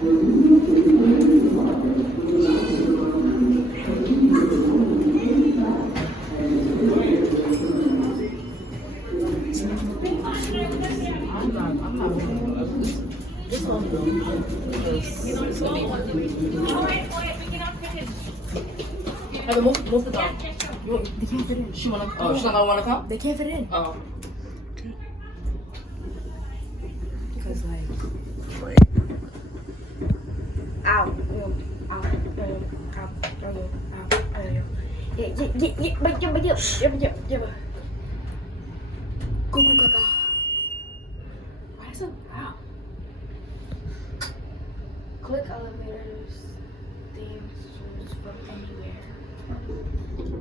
This one because move the dog. They can't fit in. She's not gonna wanna come? They can't fit in. Oh. Because like ow, ow, ow, why is it loud? Click elevators, themes, from anywhere.